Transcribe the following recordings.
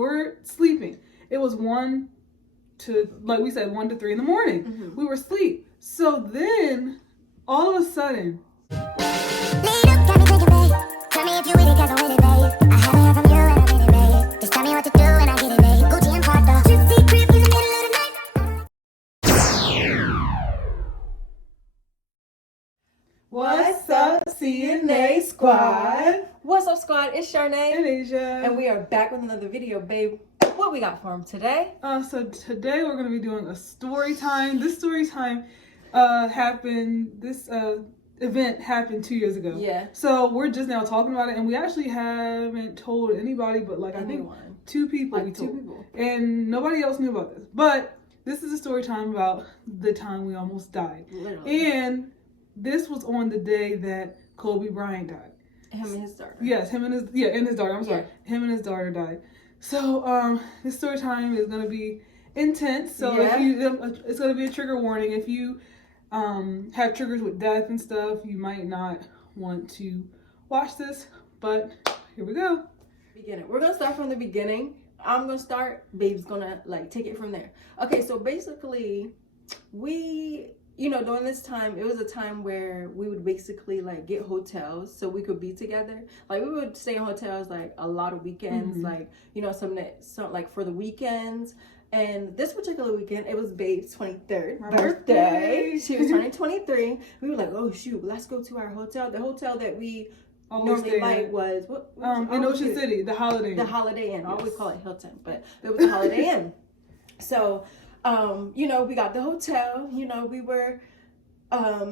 were sleeping. It was 1 to 3 in the morning. Mm-hmm. We were asleep. So then, all of a sudden, what's up, CNA squad? What's up, squad? It's Charne and Asia, and we are back with another video, babe. What we got for them today? So today we're going to be doing a story time. This story time event happened 2 years ago. Yeah. So we're just now talking about it, and we actually haven't told anybody, but I think 2 people we told. 2 people. And nobody else knew about this. But this is a story time about the time we almost died. Literally. And this was on the day that Kobe Bryant died. Him and his daughter. Yes, and his daughter. I'm sorry. Yeah. Him and his daughter died. So this story time is going to be intense. So it's going to be a trigger warning. If you have triggers with death and stuff, you might not want to watch this. But here we go. Beginning. We're going to start from the beginning. I'm going to start. Babe's going to take it from there. Okay, so basically during this time, it was a time where we would basically get hotels so we could be together. We would stay in hotels a lot of weekends, some for the weekends. And this particular weekend, it was Babe's 23rd birthday. She was turning 23. We were like, oh shoot, let's go to our hotel. The hotel that we normally was in Ocean City, the Holiday Inn. The Holiday Inn. I always call it Hilton, but it was the Holiday Inn. So we got the hotel, we were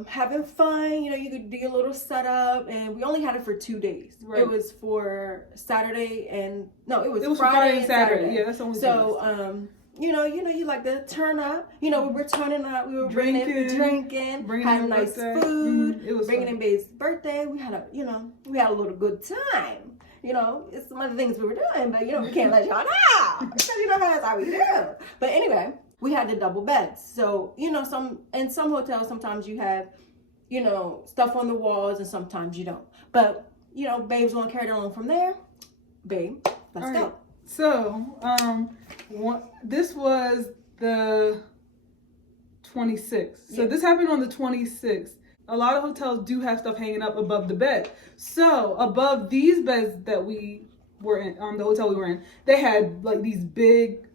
having fun, you could do your little setup, and we only had it for 2 days. Right. It was for Saturday it was Friday and Saturday. Yeah, that's only so you like to turn up, we were turning up, we were drinking, having nice food, It was bringing fun. in Babe's birthday. We had a little good time. It's some other things we were doing, but we can't let y'all know because that's how we do. But anyway, we had the double beds. So in some hotels, sometimes you have stuff on the walls, and sometimes you don't. But Babe's gonna carry it on from there. Babe, let's go. So this was the 26th. So this happened on the 26th. A lot of hotels do have stuff hanging up above the bed. So above these beds that we were in, the hotel we were in, they had these big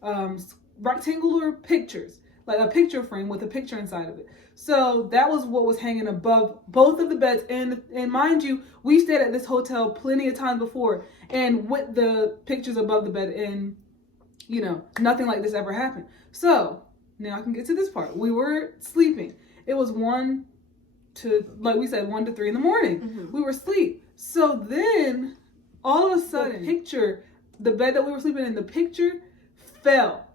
rectangular pictures, a picture frame with a picture inside of it. So that was what was hanging above both of the beds. And mind you, we stayed at this hotel plenty of times before, and with the pictures above the bed, and nothing like this ever happened. So now I can get to this part. We were sleeping. It was 1 to 3 in the morning. Mm-hmm. We were asleep. So then all of a sudden, the bed that we were sleeping in, the picture fell.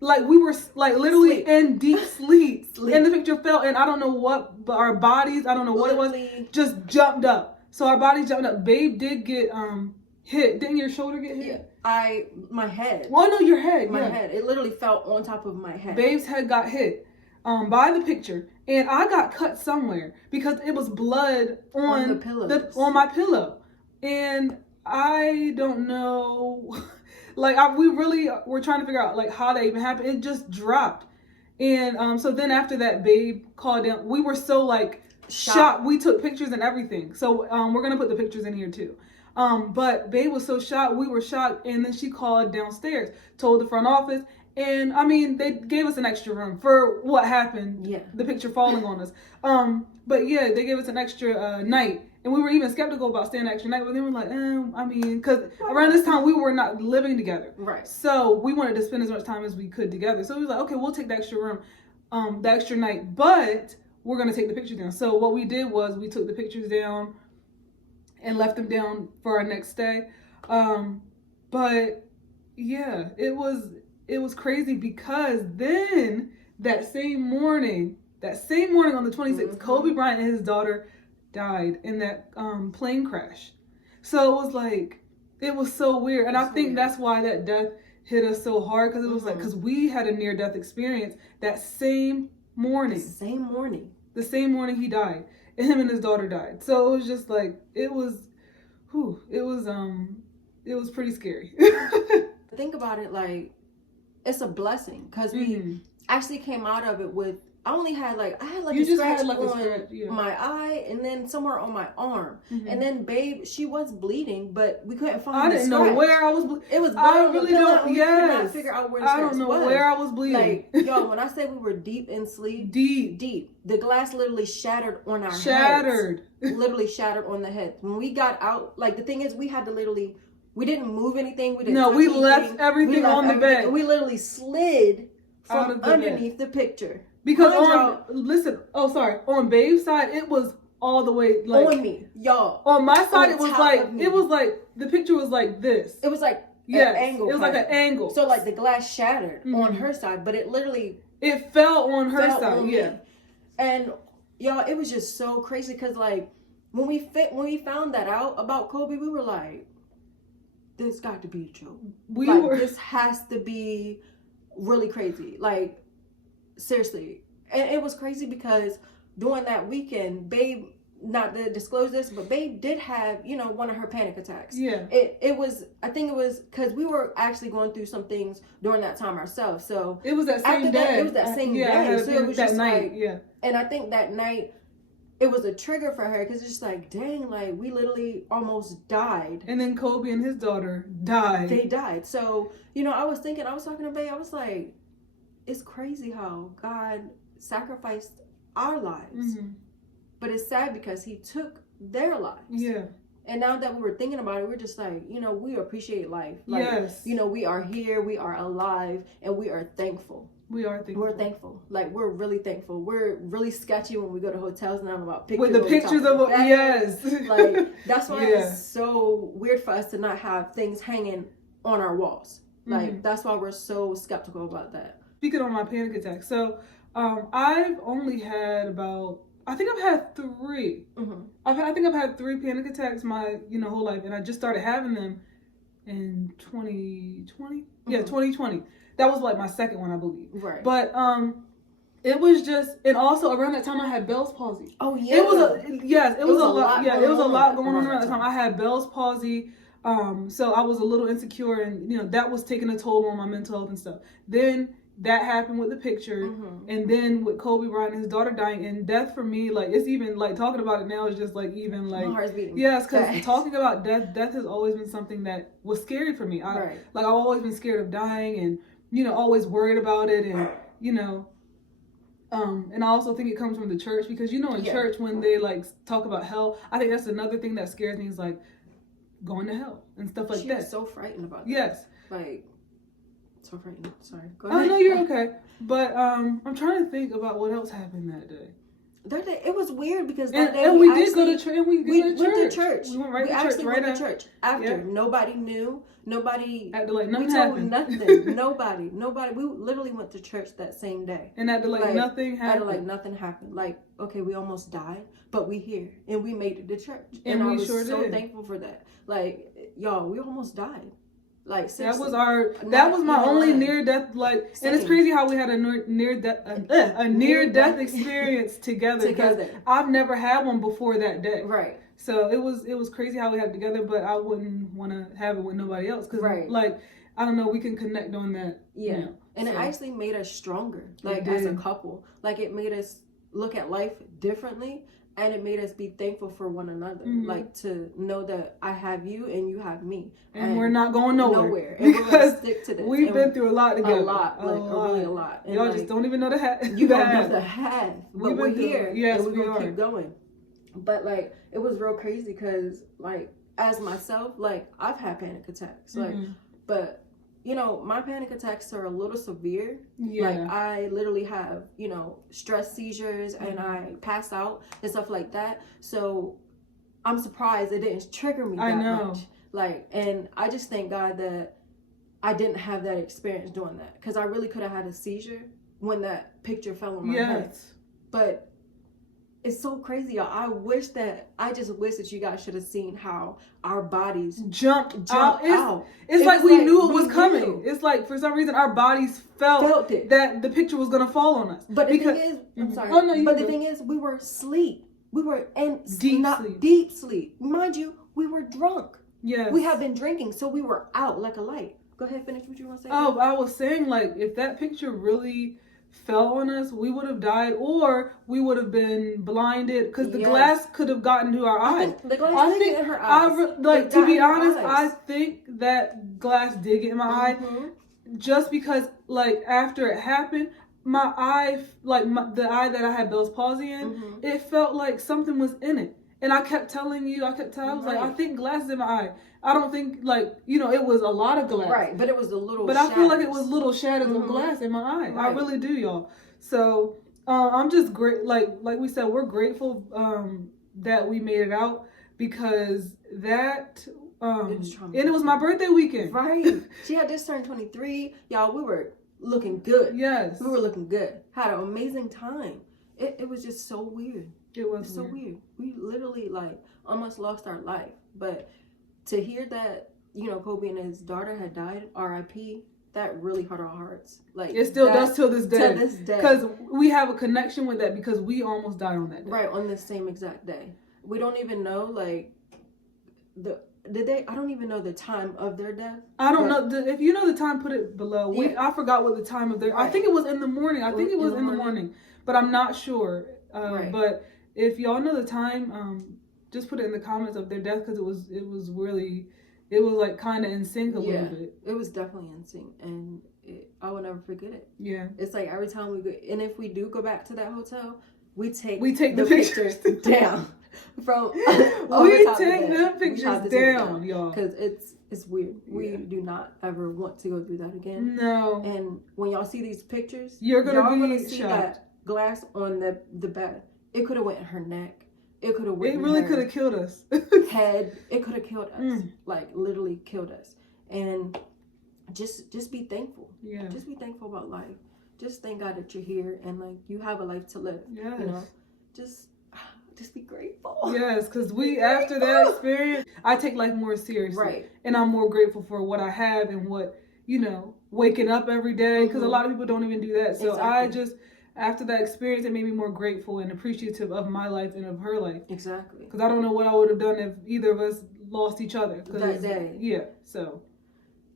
We were literally in deep sleep. And the picture fell, and I don't know what, but our bodies, I don't know what it was, just jumped up. So our bodies jumped up. Babe did get hit. Didn't your shoulder get hit? Yeah. My head. Well, no, your head. My head. It literally fell on top of my head. Babe's head got hit by the picture, and I got cut somewhere because it was blood on the pillows. On my pillow, and I don't know. We really were trying to figure out how that even happened. It just dropped, and so then after that, Babe called down. We were so shocked. We took pictures and everything. So we're gonna put the pictures in here too. But Babe was so shocked. We were shocked, and then she called downstairs, told the front office, and they gave us an extra room for what happened. Yeah, the picture falling on us. But yeah, they gave us an extra night. And we were even skeptical about staying an extra night, but then we're because around this time we were not living together. Right. So we wanted to spend as much time as we could together. So we was like, okay, we'll take the extra room, the extra night, but we're going to take the pictures down. So what we did was we took the pictures down and left them down for our next stay. But yeah, it was crazy because then that same morning on the 26th, mm-hmm. Kobe Bryant and his daughter died in that plane crash. So it was so weird. And I think that's why that death hit us so hard, because it was because we had a near-death experience that same morning. The same morning he died. And him and his daughter died. So it was just it was pretty scary. think about it, like, it's a blessing because we actually came out of it with, I had a scratch on my eye and then somewhere on my arm. And then babe, she was bleeding, but we couldn't find the scratch. I didn't know where I was It was I really don't. We could not figure out where the scratch was. I don't know where I was bleeding. Like, yo, when I say we were deep in sleep, deep. The glass literally shattered on our heads. Literally shattered on the head. When we got out, like, the thing is, we had to literally, we didn't move anything. We didn't touch we anything. left everything on the bed. And we literally slid from underneath the picture. Because on Babe's side, it was all the way, like, on me, y'all. On my side, it was like the picture was like this. It was like an angle. It was like an angle. So like the glass shattered on her side, but it literally fell on her side. Me. And y'all, it was just so crazy because, like, when we found that out about Kobe, we were like, this got to be a joke. This has to be really crazy. Like, seriously. And it was crazy because during that weekend, Babe, not to disclose this, but Babe did have, one of her panic attacks. Yeah. I think it was because we were actually going through some things during that time ourselves. So it was that same day. It was that same day. So it was that just night. Like, and I think that night, it was a trigger for her because it's just like, dang, like, we literally almost died. And then Kobe and his daughter died. They died. So, I was talking to Babe, I was like, it's crazy how God sacrificed our lives. But it's sad because he took their lives. Yeah. And now that we were thinking about it, we're just like, we appreciate life. Like, yes. We are here, we are alive, and we are thankful. We are thankful. We're thankful. Like, we're really thankful. We're really sketchy when we go to hotels and I'm about pictures. With the pictures of yes. Like, that's why it's so weird for us to not have things hanging on our walls. Like, that's why we're so skeptical about that. Speaking on my panic attack, so I've only had I think I've had 3. I think I've had 3 panic attacks my whole life, and I just started having them in 2020. Yeah, 2020. That was like my second one, I believe. Right. But it was just, and also around that time I had Bell's palsy. Oh yeah. It was a lot. Yeah, it was a lot going on around that time. I had Bell's palsy. So I was a little insecure, and that was taking a toll on my mental health and stuff. Then that happened with the picture, and then with Kobe Bryant and his daughter dying, and death for me, like, it's even like talking about it now is just like even like my heart's beating. Yes, because talking about death has always been something that was scary for me. I've always been scared of dying, and always worried about it, and and I also think it comes from the church because in church when they like talk about hell, I think that's another thing that scares me is like going to hell and stuff like that. She was so frightened about that. Yes. Like, so frightened. Sorry. Go ahead. Oh, no, you're okay. But I'm trying to think about what else happened that day. That day, it was weird because that day and we did go to church. And we went to church. We went right to church. We went to church after. Yeah. Nobody knew. Nobody. Acted like nothing happened. Nothing. Nobody. We literally went to church that same day. And acted like nothing happened. Acted like nothing happened. Like, okay, we almost died, but we here and we made it to church. And I we was sure so did. Thankful for that. Like, y'all, we almost died. Like, seriously. That was my only near death, like, and it's crazy how we had a near death experience together. Because I've never had one before that day. Right. So it was crazy how we had it together, but I wouldn't want to have it with nobody else because like, I don't know, we can connect on that. Yeah. And it actually made us stronger, like, as a couple. Like, it made us look at life differently. And it made us be thankful for one another, like, to know that I have you and you have me, and we're not going nowhere. And we're gonna stick to this. We've been through a lot together, really a lot. And y'all just don't even know the half. You don't know the half, but we're here, yes, and we're gonna keep going. But like, it was real crazy because, like, as myself, like, I've had panic attacks, like, but. My panic attacks are a little severe. Yeah. Like, I literally have, stress seizures and I pass out and stuff like that. So I'm surprised it didn't trigger me that much. Like, and I just thank God that I didn't have that experience doing that. Because I really could have had a seizure when that picture fell on my head. But it's so crazy, y'all. I just wish that you guys should have seen how our bodies jumped out. It's like we knew it was coming. It's like for some reason our bodies felt it. That the picture was gonna fall on us. But the thing is, I'm sorry. Oh, no, but the thing is, we were asleep. We were in deep sleep. Mind you, we were drunk. Yes. We have been drinking, so we were out like a light. Go ahead, finish what you want to say. Oh, I was saying, like, if that picture really fell on us, we would have died, or we would have been blinded, because the glass could have gotten to our eyes. The glass did get in her eyes. Like, to be honest, I think that glass did get in my eye, just because, like, after it happened, my eye, like, the eye that I had Bell's palsy in, it felt like something was in it. And I kept telling you, I was like, I think glass is in my eye. I don't think, like, you know, it was a lot of glass. Right, but it was a little But I feel like it was little shadows of glass in my eye. Right. I really do, y'all. So, I'm just great. Like we said, we're grateful that we made it out, because that, and it was my birthday weekend. Right. She had just turned 23. Y'all, we were looking good. Yes. We were looking good. Had an amazing time. It was just so weird. It was so weird. We literally, like, almost lost our life. But to hear that, you know, Kobe and his daughter had died, R.I.P., that really hurt our hearts. Like, it still does till this day. To this day. Because we have a connection with that, because we almost died on that day. Right, on the same exact day. We don't even know, like, I don't even know the time of their death. I don't know. If you know the time, put it below. I forgot what the time of their, right. I think it was in the morning. I think it was in the morning. But I'm not sure. Right. But if y'all know the time, just put it in the comments of their death, because it was really, it was like kind of in sync a little bit. It was definitely in sync, and I will never forget it. Yeah. It's like every time we go, and if we do go back to that hotel, we take the pictures down from we take the pictures down, y'all, because it's weird. We do not ever want to go through that again. No. And when y'all see these pictures, you're gonna see shocked. that glass on the bed. It could have went in her neck. It could have went. It really could have killed us. Head. It could have killed us. Like, literally killed us. And just be thankful. Yeah. Just be thankful about life. Just thank God that you're here and, like, you have a life to live. Yes. You know, just be grateful. Yes, because after that experience, I take life more seriously. Right. And I'm more grateful for what I have and what, you know, waking up every day, because a lot of people don't even do that. So exactly. After that experience, it made me more grateful and appreciative of my life and of her life. Exactly. Because I don't know what I would have done if either of us lost each other. That day. Yeah, so.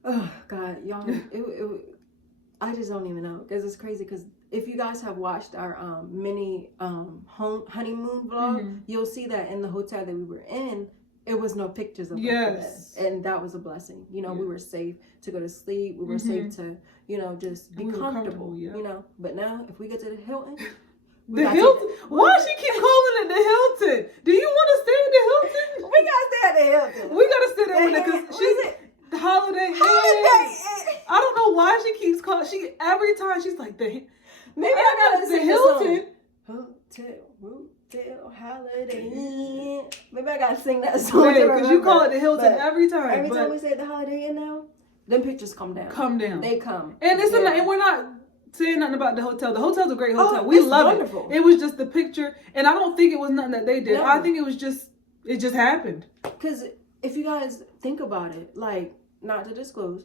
Oh, God, y'all, I just don't even know. Because it's crazy, because if you guys have watched our mini honeymoon vlog, you'll see that in the hotel that we were in, it was no pictures of us. And that was a blessing. You know, we were safe to go to sleep. We were safe to, you know, just be comfortable, you know. But now, if we get to the Hilton... The Hilton? Why she keep calling it the Hilton? Do you want to stay at the Hilton? We got to stay at the Hilton. We got to stay there with it, because she's... Holiday Inn. I don't know why she keeps calling... Every time she's like, maybe I gotta the Hilton. Hotel Holiday Inn. Maybe I gotta sing that song. Because you call it the Hilton every time. Every time we say the Holiday Inn now, them pictures come down. They come. And and we're not saying nothing about the hotel. The hotel's a great hotel. We love wonderful. It was just the picture, and I don't think it was nothing that they did. No. I think it just happened. Because if you guys think about it, like, not to disclose,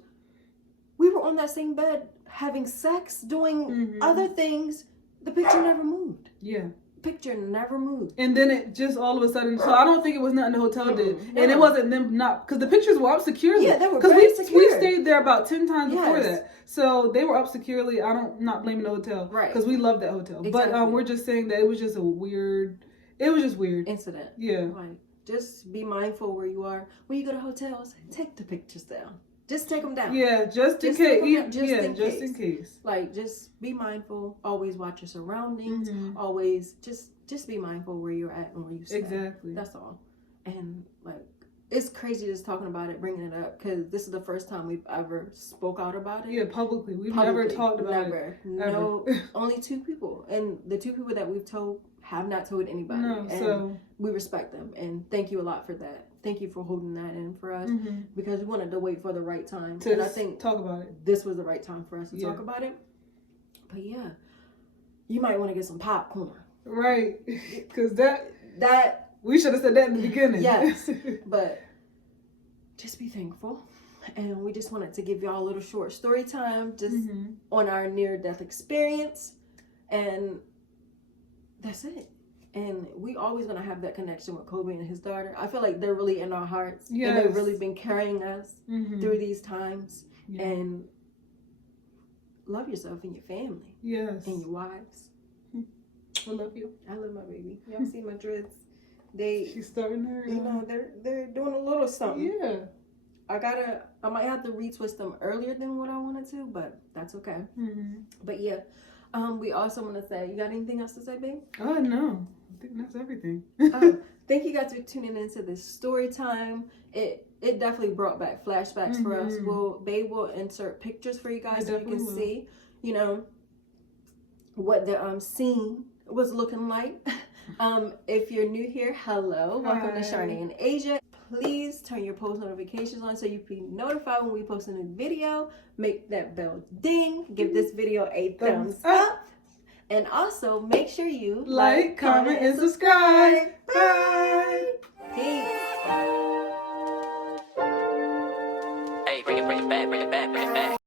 we were on that same bed having sex, doing other things. The picture never moved. Yeah. Picture never moved. And then it just all of a sudden, so I don't think it was nothing the hotel did. No. And it wasn't them not, because the pictures were up securely. Yeah, they were very secure. We stayed there about 10 times before that. So they were up securely. Not blaming the hotel. Right. Because we love that hotel. Exactly. But we're just saying that it was just weird incident. Yeah. Like, just be mindful where you are. When you go to hotels, take the pictures down. Just take them down. Yeah, just in case. Like, just be mindful. Always watch your surroundings. Always just be mindful where you're at and where you stay. Exactly. That's all. And, like, it's crazy just talking about it, bringing it up, because this is the first time we've ever spoke out about it. Yeah, publicly. We've never talked about it. No, only 2 people. And the 2 people that we've told have not told anybody. No, and we respect them. And thank you a lot for that. Thank you for holding that in for us, because we wanted to wait for the right time. And I think talk about it. This was the right time for us to talk about it. But yeah, you might want to get some popcorn. Right. Because that we should have said that in the beginning. Yes. But just be thankful. And we just wanted to give y'all a little short story time just on our near-death experience. And that's it. And we always going to have that connection with Kobe and his daughter. I feel like they're really in our hearts. Yes. And they've really been carrying us through these times. Yeah. And love yourself and your family. Yes. And your wives. I love you. I love my baby. Y'all see my dreads? She's starting her. You know, they're doing a little something. Yeah. I might have to retwist them earlier than what I wanted to, but that's okay. Mm-hmm. But yeah, we also want to say, you got anything else to say, babe? Oh, no. I think that's everything. Thank you guys for tuning into this story time. It definitely brought back flashbacks for us. Babe will insert pictures for you guys so you can see, you know, what the scene was looking like. If you're new here, hello. Welcome to Charne and Asia. Please turn your post notifications on so you can be notified when we post a new video. Make that bell ding. Give this video a thumbs up. And also make sure you like, comment, and subscribe. Bye. Peace. Hey, bring it back, bring it back, bring it back.